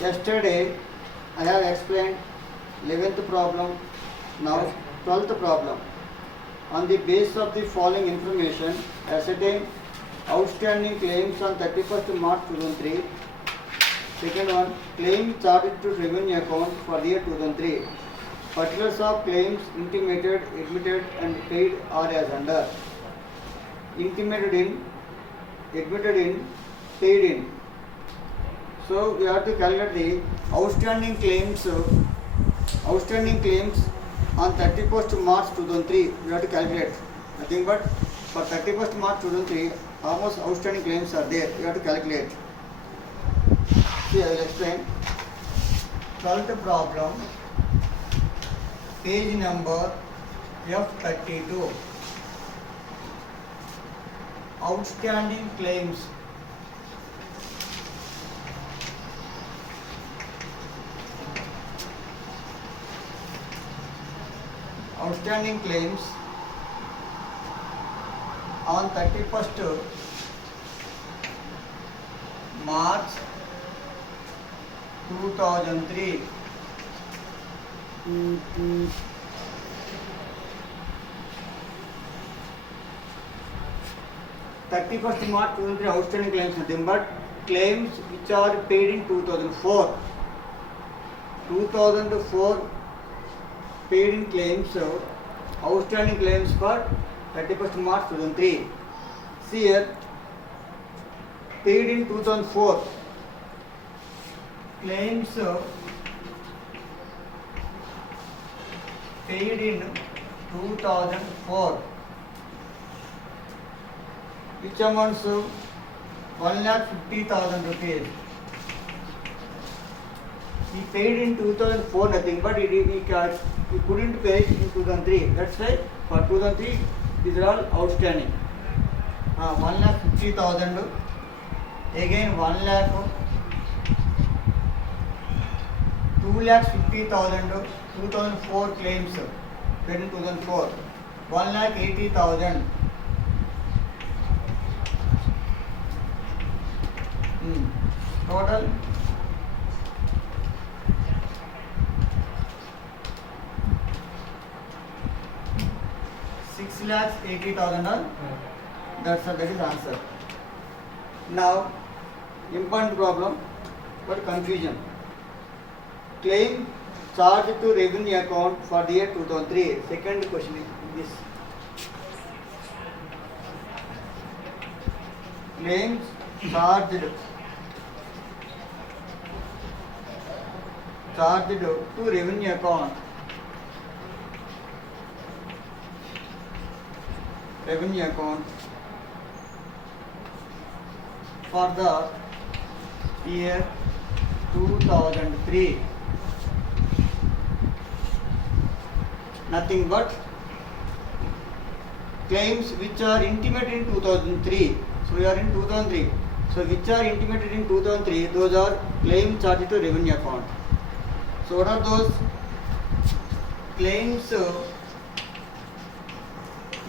Yesterday I have explained 11th problem, now 12th problem. On the basis of the following information, ascertain outstanding claims on 31st March 2003. Second one, claim charged to revenue account for the year 2003. Particulars of claims intimated, admitted and paid are as under. Intimated in, admitted in, paid in. So we have to calculate the outstanding claims on 31st March 2003. We have to calculate nothing but for 31st March 2003 how much outstanding claims are there. We have to calculate. See, I will explain. 12th problem, page number F32. Outstanding claims. Outstanding claims on 31st March 2003. March 2003 outstanding claims nothing but claims which are paid in 2004. 2004 paid in claims, outstanding claims for 31st March 2003. See here, paid in 2004. Claims paid in 2004. Which amounts to 1,50,000 rupees. He paid in 2004 nothing but he couldn't pay in 2003. That's why for 2003 these are all outstanding. 1,50,000. Again 1 lakh. 2,50,000. 2004 claims paid in 2004. 1,80,000. Total 6,80,000. That is answer. Now, important problem but confusion. Claim charged to revenue account for the year 2003. Second question is this. Claims charged to revenue account for the year 2003. Nothing but claims which are intimated in 2003. So we are in 2003. So which are intimated in 2003, those are claim charged to revenue account. So what are those claims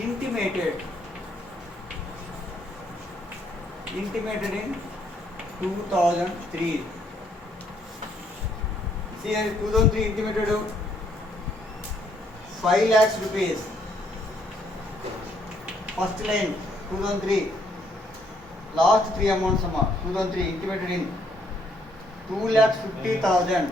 intimated in 2003? See here 2003 intimated 5 lakhs rupees. First line 2003. Last three amounts 2003 intimated in 2,50,000.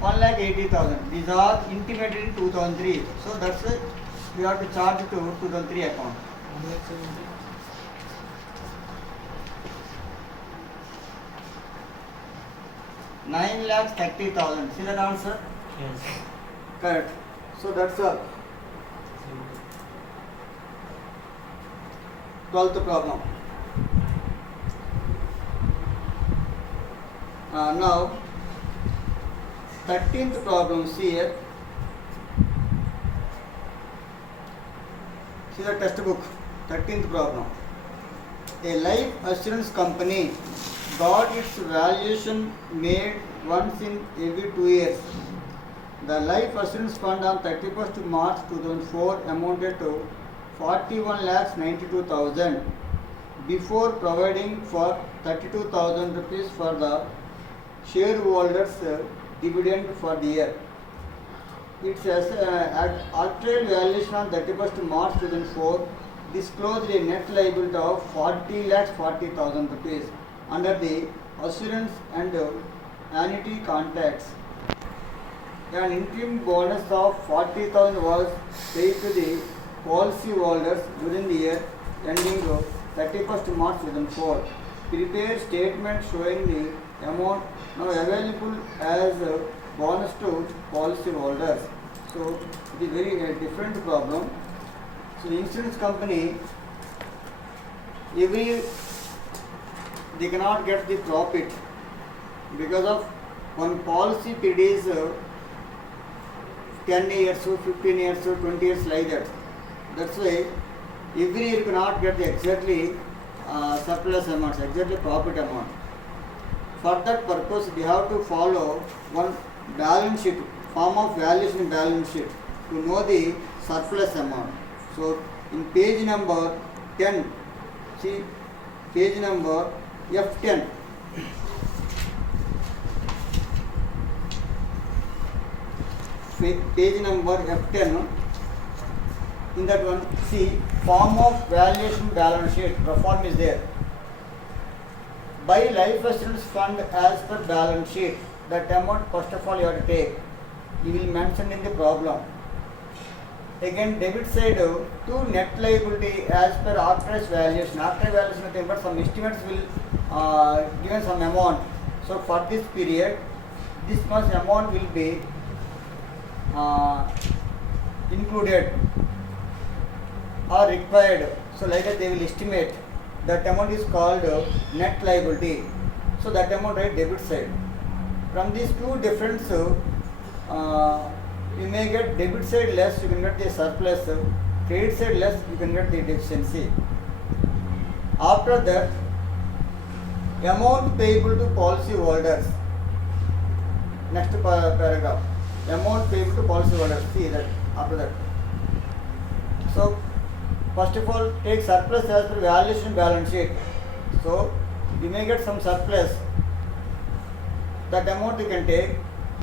1,80,000. These are intimated in 2003. So that's why we have to charge to 2003 account. 9,30,000. See that answer? Yes. Correct. So that's all. 12th problem. Now 13th problem. See here. See the textbook. 13th problem. A life assurance company got its valuation made once in every 2 years. The life assurance fund on 31st March 2004 amounted to 41,92,000. before providing for 32,000 rupees for the shareholders dividend for the year. Its actual valuation on 31st March 2004 disclosed a net liability of 40 lakhs 40,000 rupees under the assurance and annuity contracts. An interim bonus of 40,000 was paid to the policy holders during the year ending 31st March 2004. Prepare statement showing the amount now available as bonus to policy holders. So it is very different problem. So the insurance company, every they cannot get the profit because of one policy period is 10 years or 15 years or 20 years like that. That's why every year you cannot get the exactly surplus amounts, exactly profit amount. For that purpose, we have to follow one balance sheet, form of valuation balance sheet to know the surplus amount. So in page number 10, see page number F10. Page number F10, in that one, see form of valuation balance sheet, form is there. By life assurance fund as per balance sheet, that amount first of all you have to take. You will mention in the problem. Again, debit side to net liability as per authorized valuation. Authorized valuation nothing but some estimates will given some amount. So for this period, this much amount will be included or required. So like that they will estimate. That amount is called net liability. So that amount is debit side. From these two difference, you may get debit side less, you can get the surplus. Credit side less, you can get the deficiency. After that, amount payable to policy holders. Next paragraph. Amount payable to policy holders. See that after that. So first of all, take surplus as per valuation balance sheet. So you may get some surplus. That amount you can take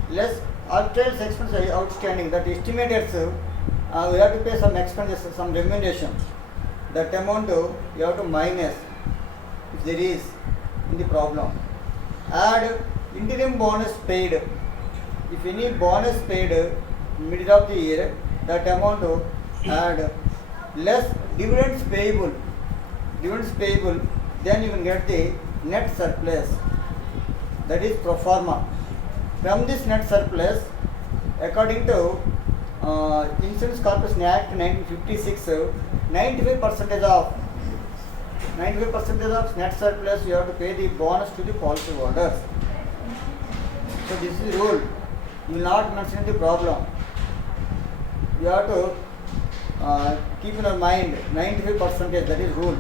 less authorized expenses outstanding. That estimated we have to pay some expenses, some remuneration. That amount you have to minus if there is in the problem. Add interim bonus paid. If any bonus paid middle of the year, that amount add less dividends payable. Dividends payable, then you can get the net surplus. That is pro forma. From this net surplus, according to Insurance Corporation Act 1956, 95% of net surplus you have to pay the bonus to the policy holders. So this is the rule. You will not mention the problem. You have to keep in your mind 95%, that is rule.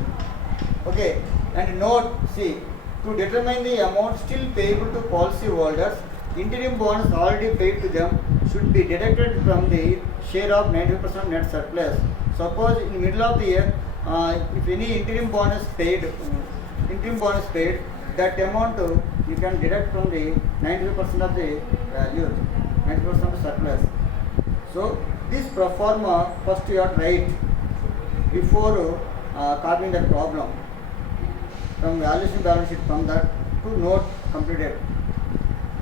Okay, and note, see, to determine the amount still payable to policy holders, interim bonus already paid to them should be deducted from the share of 90% net surplus. Suppose in middle of the year, if any interim bonus paid, that amount you can deduct from the 90% of the value, 90% of the surplus. So this pro forma first you have to write before copying that problem. From valuation balance sheet, from that to note completed.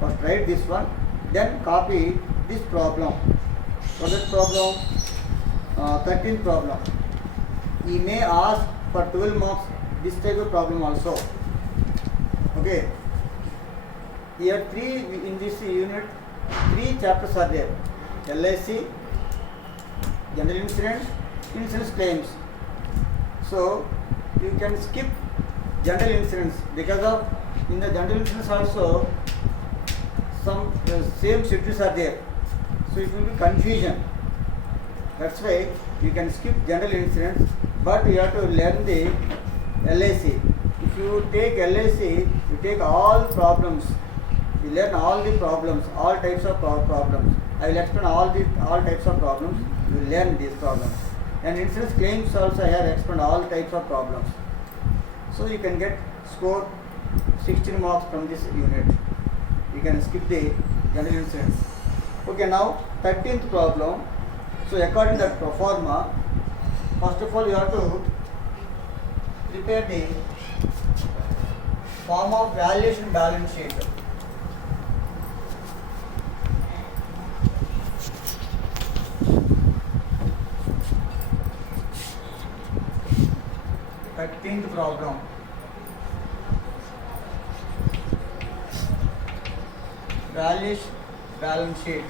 First write this one, then copy this problem. For that problem, 13th problem. He may ask for 12 marks this type of problem also. Okay. Here in this unit, 3 chapters are there. LIC, general insurance, insurance claims. So you can skip general insurance because of in the general insurance also some same schedules are there. So it will be confusion. That's why you can skip general insurance, but you have to learn the LIC. If you take LIC, you take all problems. You learn all the problems, all types of problems. I will explain all types of problems. You learn these problems. And insurance claims also I have explained all types of problems. So you can get score 16 marks from this unit. You can skip the general incidents. Okay, now 13th problem. So according to the pro forma, first of all you have to prepare the form of valuation balance sheet. Thirteenth problem. Valuation balance sheet.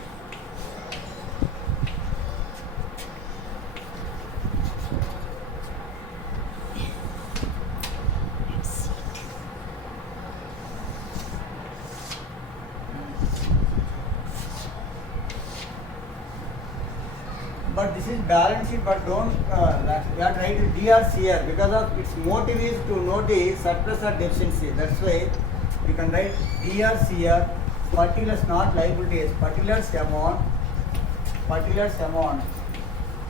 But this is balance sheet, but don't you have to write DRCR because of its motive is to note the surplus or deficiency. That's why you can write DRCR, particulars not liabilities, particulars amount,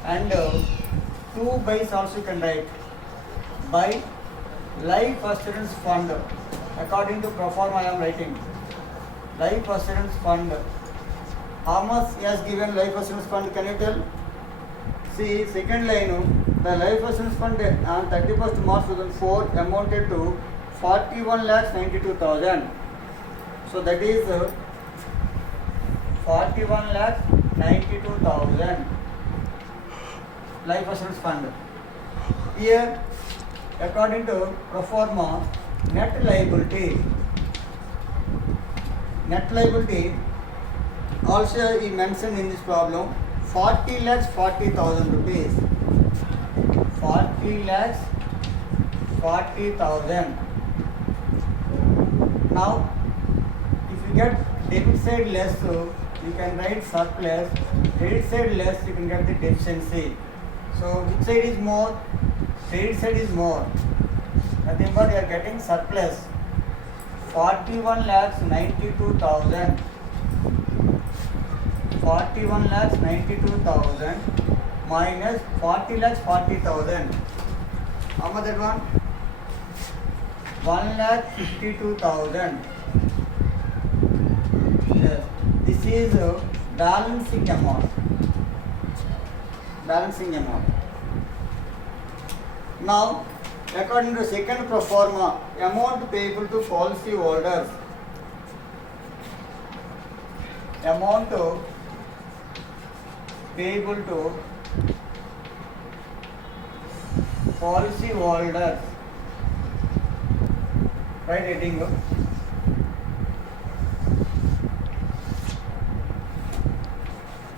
and 2 bys also you can write by life assurance fund. According to pro forma I am writing life assurance fund. How much he has given life assurance fund, can you tell? See, second line, the life assurance fund on 31st March 2004 amounted to 41,92,000. So that is 41,92,000 life assurance fund. Here, according to pro forma, net liability also he mentioned in this problem 40,40,000 rupees. 40,40,000. Now, if you get debit side less, so you can write surplus. Credit side less, you can get the deficiency. So, which side is more? Credit side is more. Nothing but you are getting surplus. 41,92,000. 41,92,000 minus 40,40,000. How much that one? 1,52,000. Yes. This is balancing amount. Now, according to second pro forma, amount payable to policy holders. Amount payable to policy holders. Right heading.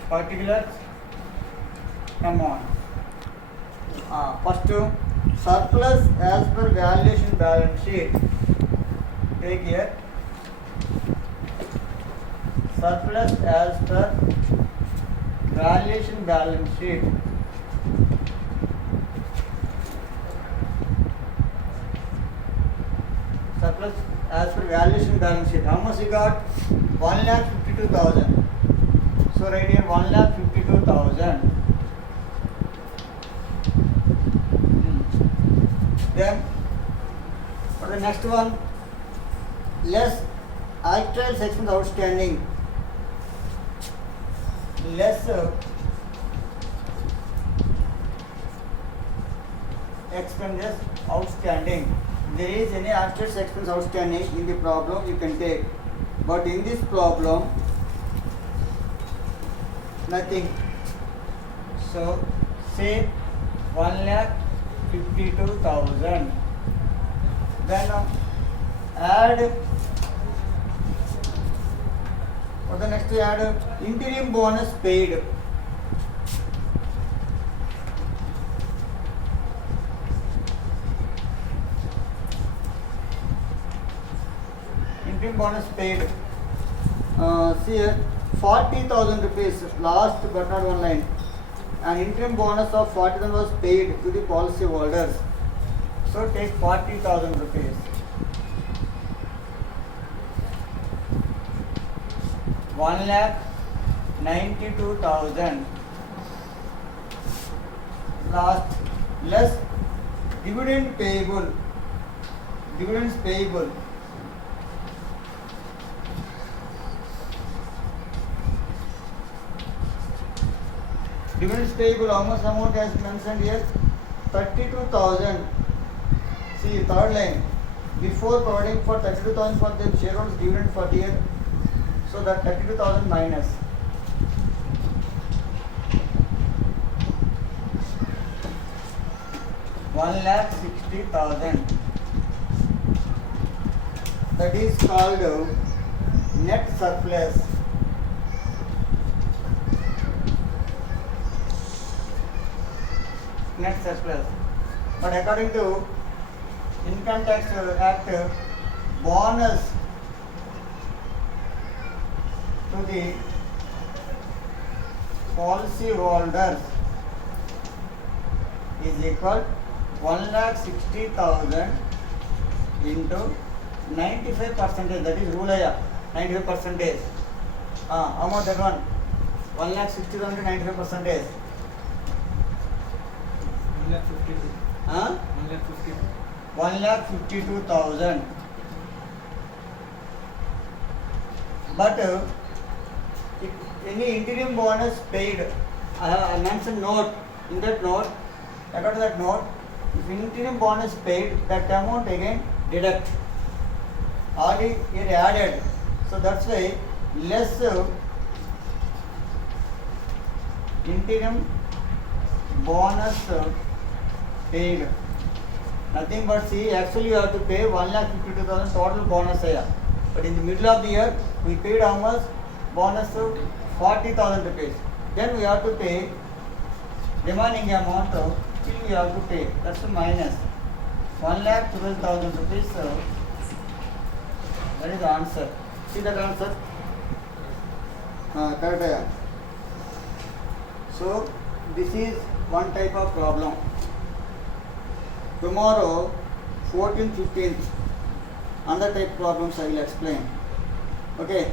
Particular amount. First, surplus as per valuation balance sheet. Take here. Surplus as per valuation balance sheet. Surplus as per valuation balance sheet. How much you got? 1,52,000. So right here 1,52,000. Then for the next one, less actual expense outstanding. Less expenses outstanding. There is any actual expense outstanding in the problem, you can take, but in this problem nothing. So say 1,52,000. Then add. For the next, we add interim bonus paid. Interim bonus paid. See here, 40,000 rupees. Last but not one line. An interim bonus of 40,000 was paid to the policy holders. So take 40,000 rupees. 1,92,000. Last, less dividend payable. Dividends payable. Dividends payable, how much amount as mentioned here? 32,000. See, third line. Before providing for 32,000 for the shareholders dividend for the year, so that 32,000 minus. $1,60,000. That is called net surplus. Net surplus. But according to Income Tax Act, bonus to the policy holders is equal 1,60,000 into 95%. That is rule aya 95%. How much that one? 1,60,000 to 95%. 1,52,000. But if any interim bonus paid, I mentioned note. In that note, according to that note, if interim bonus paid, that amount again deduct. Already it added. So that's why less interim bonus paid. Nothing but see, actually you have to pay 1,52,000 total bonus here. But in the middle of the year, we paid how much? Bonus 40,000 rupees. Then we have to pay remaining amount still we have to pay. That's a minus 1,12,000 rupees. That is the answer. See that answer? Correct. So this is one type of problem. Tomorrow, 14th, 15th, another type problems I will explain. Okay.